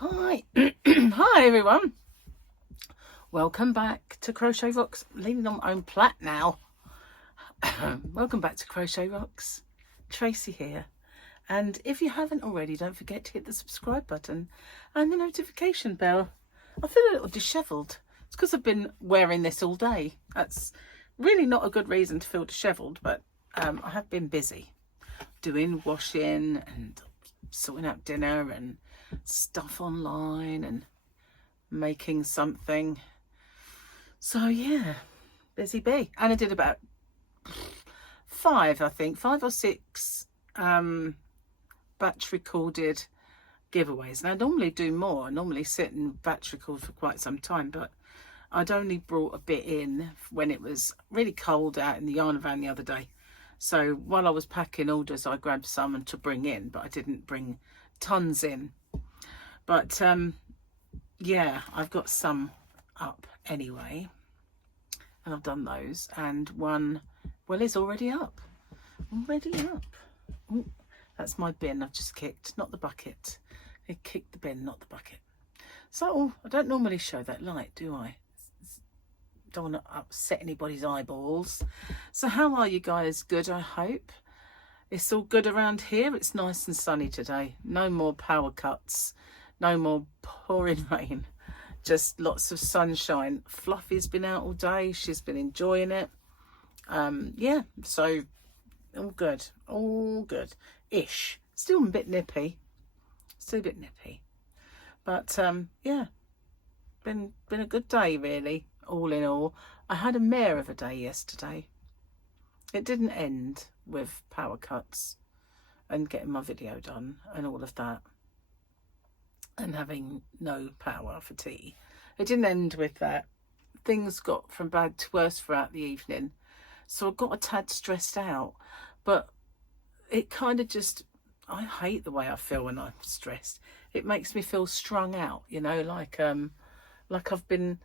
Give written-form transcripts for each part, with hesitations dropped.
Hi, hi everyone. Welcome back to Crochet Rocks. Leaning on my own plat now. Welcome back to Crochet Rocks. Tracy here. And if you haven't already, don't forget to hit the subscribe button and the notification bell. I feel a little dishevelled. It's because I've been wearing this all day. That's really not a good reason to feel dishevelled, but I have been busy doing washing and sorting out dinner and stuff online and making something. So yeah, busy bee. And I did about 5 or 6 batch recorded giveaways. And I normally do more. I normally sit and batch record for quite some time, but I'd only brought a bit in when it was really cold out in the yarn van the other day. So while I was packing orders, I grabbed some to bring in, but I didn't bring tons in. But yeah, I've got some up anyway, and I've done those, and one, well, is already up. Ooh, that's my bin I've just kicked, not the bucket. I kicked the bin, not the bucket. So I don't normally show that light, do I? Don't want to upset anybody's eyeballs. So how are you guys? Good, I hope. It's all good around here. It's nice and sunny today. No more power cuts. No more pouring rain. Just lots of sunshine. Fluffy's been out all day. She's been enjoying it. Yeah, so all good. All good-ish. Still a bit nippy. But yeah, been a good day really, all in all. I had a mare of a day yesterday. It didn't end with power cuts and getting my video done and all of that and having no power for tea. It didn't end with that. Things got from bad to worse throughout the evening, so I got a tad stressed out. But it kind of just, I hate the way I feel when I'm stressed. It makes me feel strung out, you know, like I've been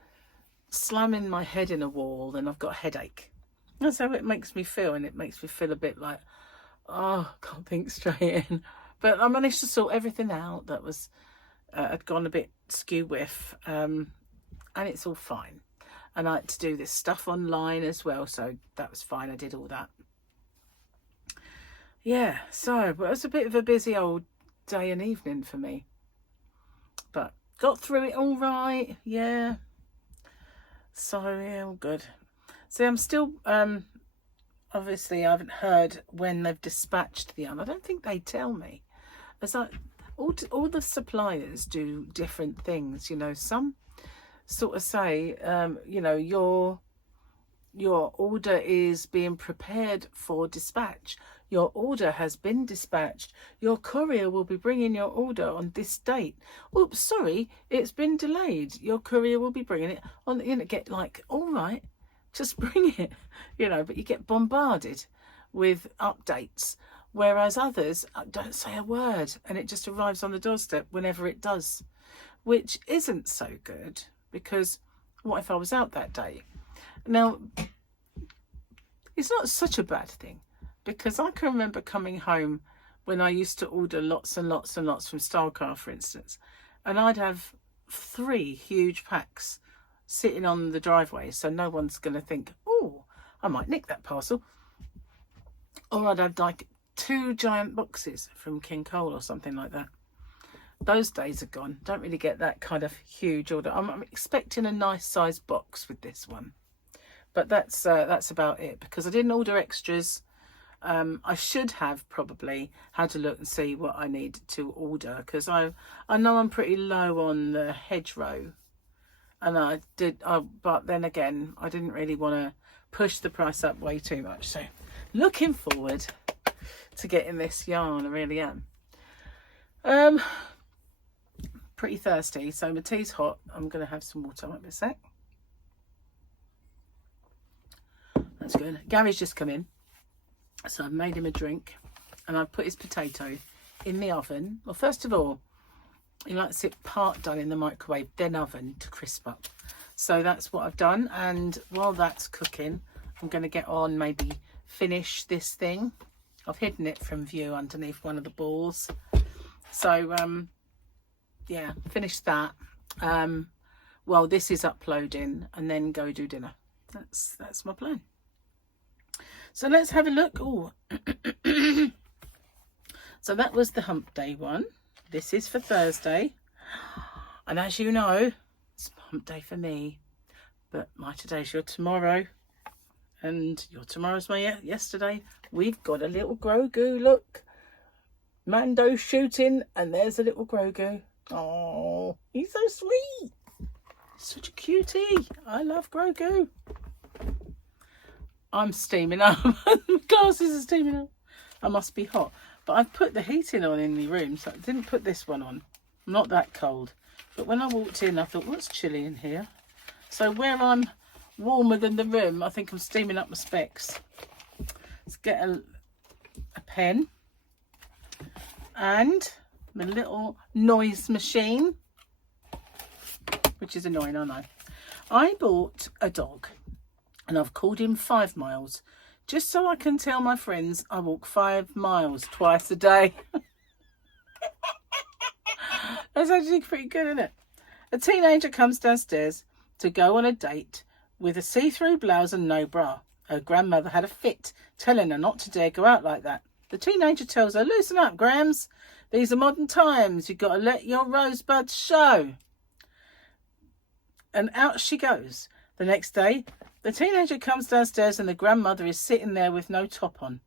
slamming my head in a wall and I've got a headache. That's how it makes me feel, and it makes me feel a bit like, oh, I can't think straight in. But I managed to sort everything out that was had gone a bit skew with, and it's all fine. And I had to do this stuff online as well, so that was fine. I did all that. Yeah, so but it was a bit of a busy old day and evening for me, but got through it all right. Yeah, so yeah, all good. See, I'm still obviously I haven't heard when they've dispatched the yarn. I don't think they tell me. As all the suppliers do different things, you know. Some sort of say, you know, your order is being prepared for dispatch. Your order has been dispatched. Your courier will be bringing your order on this date. Oops, sorry, it's been delayed. Your courier will be bringing it on. You know, get like, all right, just bring it, you know. But you get bombarded with updates, whereas others don't say a word and it just arrives on the doorstep whenever it does, which isn't so good, because what if I was out that day? Now, it's not such a bad thing, because I can remember coming home when I used to order lots and lots and lots from Stylecar, for instance, and I'd have 3 huge packs sitting on the driveway, so no one's going to think, oh, I might nick that parcel. Or I'd have like 2 giant boxes from King Cole or something like that. Those days are gone. Don't really get that kind of huge order. I'm expecting a nice sized box with this one, but that's about it, because I didn't order extras. I should have probably had to look and see what I need to order, because I know I'm pretty low on the hedgerow, and but then again, I didn't really want to push the price up way too much. So looking forward to getting this yarn, I really am. Pretty thirsty, so my tea's hot. I'm going to have some water. Wait a sec. That's good. Gary's just come in, so I've made him a drink, and I've put his potato in the oven. Well, first of all, he likes it part done in the microwave, then oven to crisp up. So that's what I've done, and while that's cooking, I'm going to get on, maybe finish this thing. I've hidden it from view underneath one of the balls. So yeah, finish that. Well, this is uploading, and then go do dinner. That's my plan. So let's have a look. Oh, so that was the hump day one. This is for Thursday, and as you know, it's hump day for me, but my today's your tomorrow, and your tomorrow's my yesterday. We've got a little Grogu. Look, Mando shooting, and there's a little Grogu. Oh, he's so sweet. Such a cutie. I love Grogu. I'm steaming up. Glasses are steaming up. I must be hot. But I've put the heating on in the room, so I didn't put this one on. I'm not that cold. But when I walked in, I thought, what's chilly in here? So where I'm warmer than the room, I think I'm steaming up my specs. Let's get a pen. And my little noise machine. Which is annoying, I know. I bought a dog. And I've called him 5 miles, just so I can tell my friends I walk 5 miles twice a day. That's actually pretty good, isn't it? A teenager comes downstairs to go on a date with a see-through blouse and no bra. Her grandmother had a fit, telling her not to dare go out like that. The teenager tells her, loosen up, Grams. These are modern times. You've got to let your rosebuds show. And out she goes. The next day, the teenager comes downstairs and the grandmother is sitting there with no top on.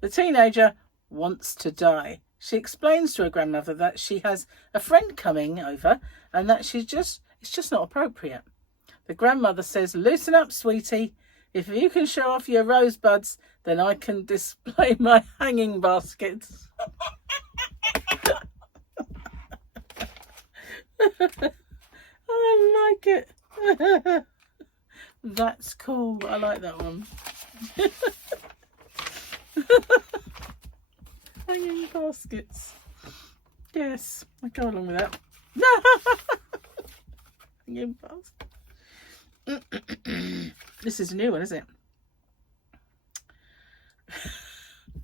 The teenager wants to die. She explains to her grandmother that she has a friend coming over and that it's just not appropriate. The grandmother says, loosen up, sweetie. If you can show off your rosebuds, then I can display my hanging baskets. I like it. That's cool. I like that one. Hanging baskets. Yes, I go along with that. Hanging basket. This is a new one, isn't it?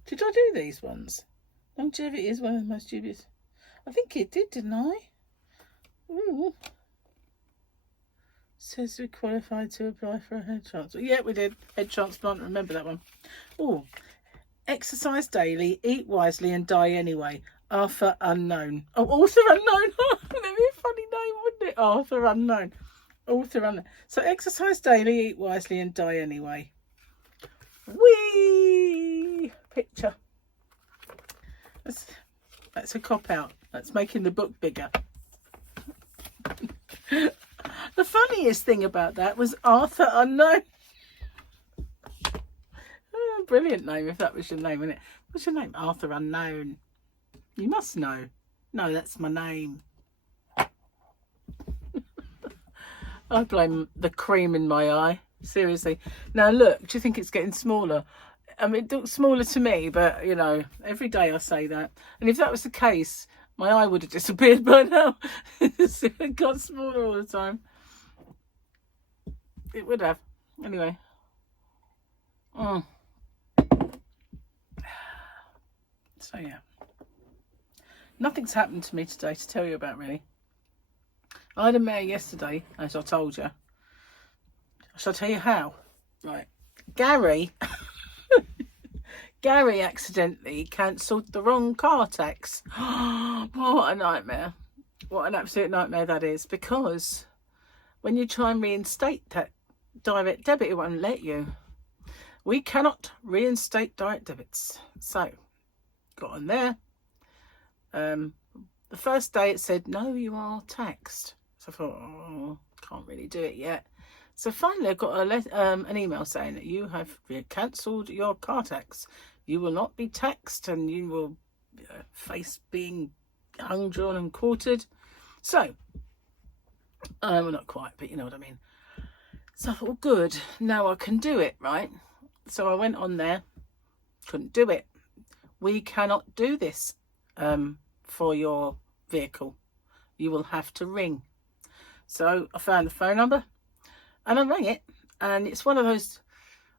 Did I do these ones? Longevity is one of the most dubious. I think it did, didn't I? Ooh. Says we qualified to apply for a head transplant. Yeah, we did. Head transplant. Remember that one. Oh, exercise daily, eat wisely, and die anyway. Arthur Unknown. Oh, Author Unknown. That'd be a funny name, wouldn't it? Arthur Unknown. Author Unknown. So exercise daily, eat wisely, and die anyway. Whee! Picture. That's a cop out. That's making the book bigger. The funniest thing about that was Arthur Unknown. Oh, brilliant name, if that was your name, isn't it? What's your name? Arthur Unknown. You must know. No, that's my name. I blame the cream in my eye. Seriously. Now look, do you think it's getting smaller? I mean, it looks smaller to me, but, you know, every day I say that. And if that was the case, my eye would have disappeared by now. It got smaller all the time. It would have. Anyway. So, yeah. Nothing's happened to me today to tell you about, really. I had a mare yesterday, as I told you. Shall I tell you how? Right. Gary accidentally cancelled the wrong car tax. What a nightmare. What an absolute nightmare that is. Because when you try and reinstate that direct debit, it won't let you. We cannot reinstate direct debits. So, got on there. The first day it said, no, you are taxed. So I thought, oh, can't really do it yet. So finally I got an email saying that you have cancelled your car tax. You will not be taxed and you will face being hung, drawn and quartered. So, well, not quite, but you know what I mean. So I thought, well, good, now I can do it, right? So I went on there, couldn't do it. We cannot do this for your vehicle. You will have to ring. So I found the phone number and I rang it, and it's one of those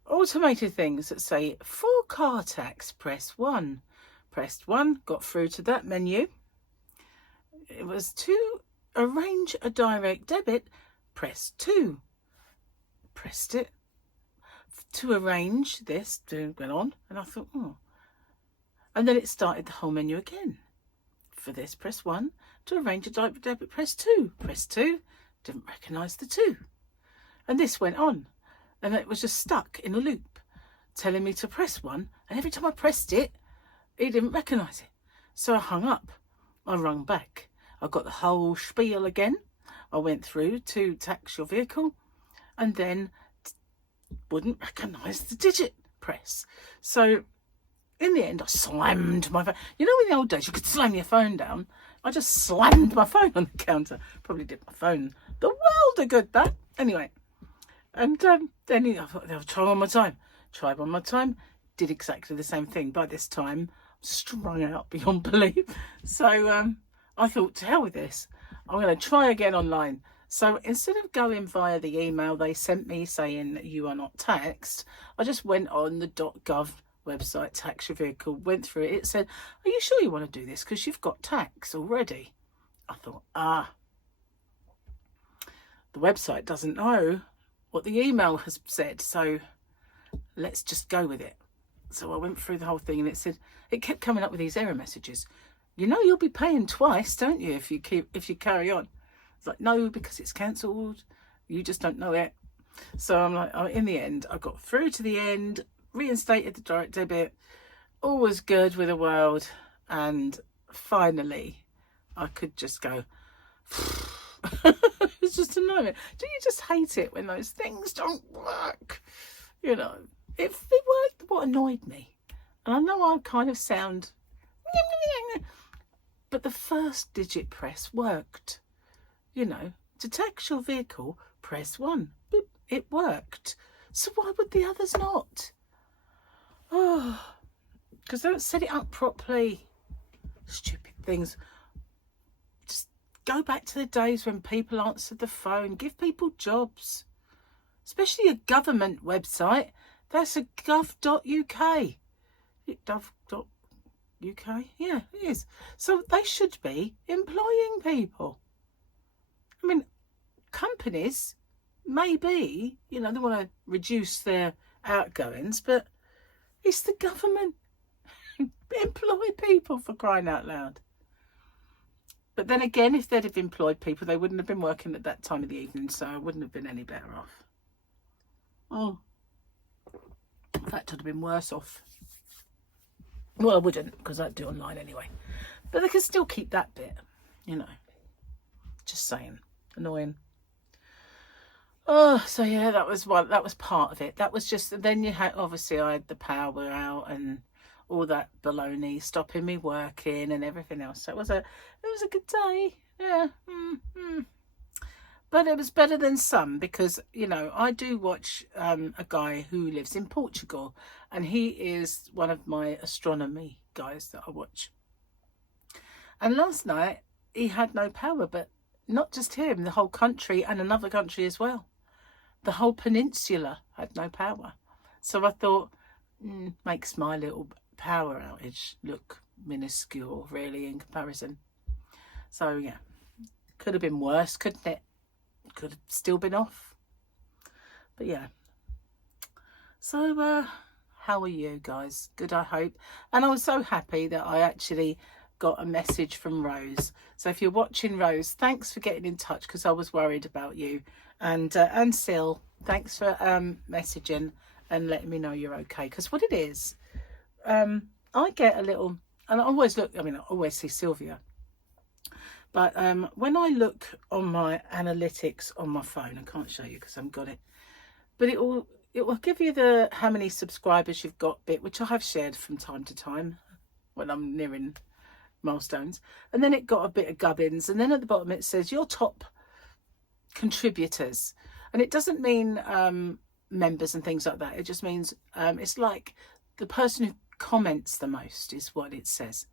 automated things that say, for car tax, press 1. Pressed 1, got through to that menu. it was to arrange a direct debit, press 2. Pressed it. To arrange this, went on, and I thought, oh. And then it started the whole menu again. For this, press 1. To arrange a direct debit, press 2. Press 2. Didn't recognise the 2. And this went on. And it was just stuck in a loop, telling me to press 1. And every time I pressed it, it didn't recognise it. So I hung up. I rung back. I got the whole spiel again. I went through to tax your vehicle, and then wouldn't recognise the digit press. So in the end, I slammed my phone. You know, in the old days, you could slam your phone down. I just slammed my phone on the counter. Probably did my phone the world of good, that. Anyway, and then I thought, I'll try one more time. Tried one more time. Did exactly the same thing. By this time, strung out beyond belief. So I thought, to hell with this. I'm going to try again online. So instead of going via the email they sent me saying you are not taxed, I just went on the .gov website, tax your vehicle, went through it. It said, are you sure you want to do this? Because you've got tax already. I thought, the website doesn't know what the email has said. So let's just go with it. So I went through the whole thing, and it said, it kept coming up with these error messages. You know, you'll be paying twice, don't you, if you carry on? It's like, no, because it's cancelled. You just don't know it. So I'm like, in the end, I got through to the end, reinstated the direct debit. All was good with the world. And finally, I could just go, it's just a nightmare. Do you just hate it when those things don't work? You know, if it worked, what annoyed me. And I know I kind of sound, but the first digit press worked. You know, to tax your vehicle, press 1. Boop, it worked. So why would the others not? Oh, because they don't set it up properly. Stupid things. Just go back to the days when people answered the phone. Give people jobs. Especially a government website. That's a gov.uk. Gov.uk? Yeah, it is. So they should be employing people. I mean, companies, maybe, you know, they want to reduce their outgoings, but it's the government. Employ people, for crying out loud. But then again, if they'd have employed people, they wouldn't have been working at that time of the evening, so I wouldn't have been any better off. Oh, in fact, I'd have been worse off. Well, I wouldn't, because I'd do online anyway. But they can still keep that bit, you know. Just saying. Annoying. Oh, so yeah, that was part of it. That was just, then you had, obviously I had the power out and all that baloney stopping me working and everything else. So it was a good day. Yeah. But it was better than some, because, you know, I do watch a guy who lives in Portugal, and he is one of my astronomy guys that I watch. And last night he had no power, but not just him, the whole country and another country as well. The whole peninsula had no power. So I thought, makes my little power outage look minuscule, really, in comparison. So yeah, could have been worse, couldn't it? Could have still been off. But yeah. So how are you guys? Good, I hope. And I was so happy that I actually got a message from Rose. So if you're watching, Rose, thanks for getting in touch, because I was worried about you. And Sil, thanks for messaging and letting me know you're okay. Because what it is, I get a little, and I always look, I mean, I always see Sylvia. But when I look on my analytics on my phone, I can't show you because I haven't got it, but it will give you the how many subscribers you've got bit, which I have shared from time to time when I'm nearing milestones. And then it got a bit of gubbins, and then at the bottom it says your top contributors, and it doesn't mean members and things like that. It just means it's like the person who comments the most is what it says.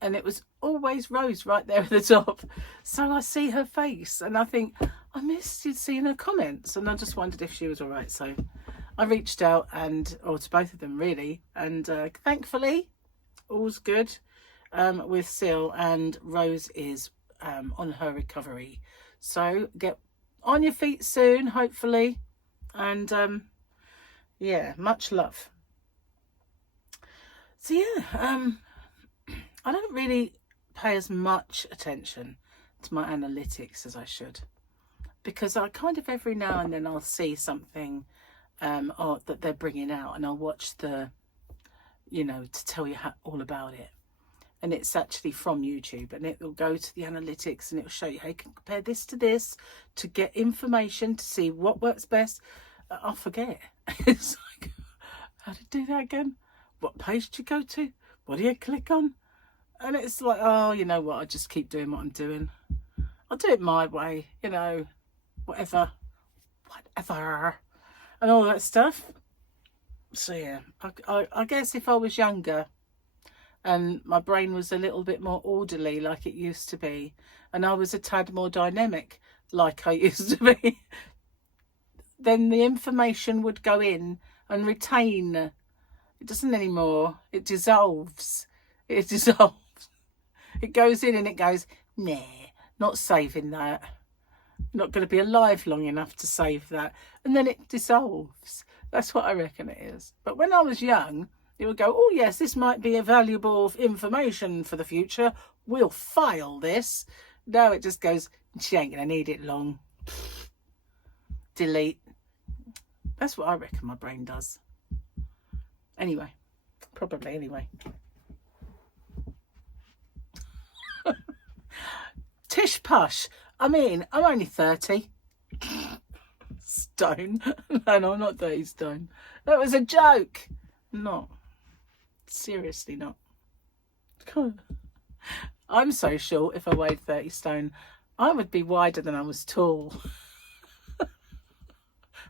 And it was always Rose right there at the top. So I see her face and I think, I missed seeing her comments, and I just wondered if she was all right. So I reached out, or to both of them really, and thankfully all's good with Sil, and Rose is on her recovery. So get on your feet soon, hopefully. And yeah, much love. So yeah, I don't really pay as much attention to my analytics as I should, because I kind of every now and then I'll see something or that they're bringing out, and I'll watch the, you know, to tell you all about it. And it's actually from YouTube, and it will go to the analytics and it will show you how you can compare this to this to get information to see what works best. I'll forget. It's like, how to do that again? What page do you go to? What do you click on? And it's like, oh, you know what? I just keep doing what I'm doing. I'll do it my way, you know, whatever, and all that stuff. So yeah, I guess if I was younger and my brain was a little bit more orderly like it used to be, and I was a tad more dynamic like I used to be, then the information would go in and retain. It doesn't anymore. It dissolves. It dissolves. It goes in and it goes, nah, not saving that. Not going to be alive long enough to save that. And then it dissolves. That's what I reckon it is. But when I was young, it would go, oh yes, this might be a valuable information for the future. We'll file this. Now it just goes, she ain't going to need it long. Delete. That's what I reckon my brain does. Anyway, probably anyway. Tish Push. I mean, I'm only 30 stone. No, I'm not 30 stone. That was a joke. Not. Seriously not. I'm so short, if I weighed 30 stone, I would be wider than I was tall.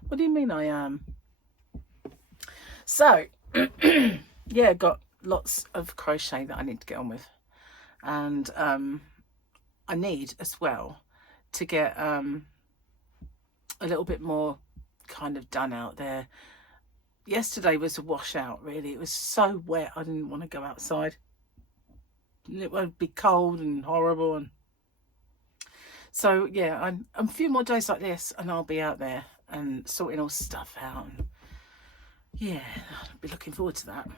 What do you mean I am? So, yeah, got lots of crochet that I need to get on with. And I need as well to get a little bit more kind of done out there. Yesterday was a washout, really. It was so wet, I didn't want to go outside. It would be cold and horrible. And so, yeah, I'm a few more days like this and I'll be out there and sorting all stuff out. And yeah, I'll be looking forward to that.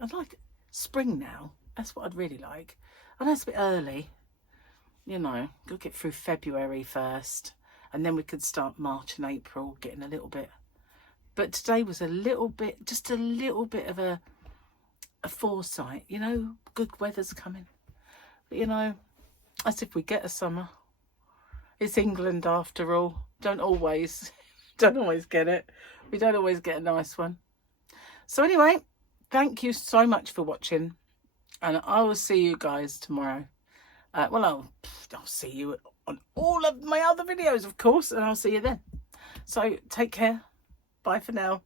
I'd like spring now. That's what I'd really like. I know it's a bit early. You know, go get through February first, and then we could start March and April getting a little bit. But today was a little bit, just a little bit of a foresight. You know, good weather's coming. But, you know, as if we get a summer. It's England after all. Don't always get it. We don't always get a nice one. So anyway, thank you so much for watching, and I will see you guys tomorrow. Well, I'll see you on all of my other videos, of course, and I'll see you then. So take care. Bye for now.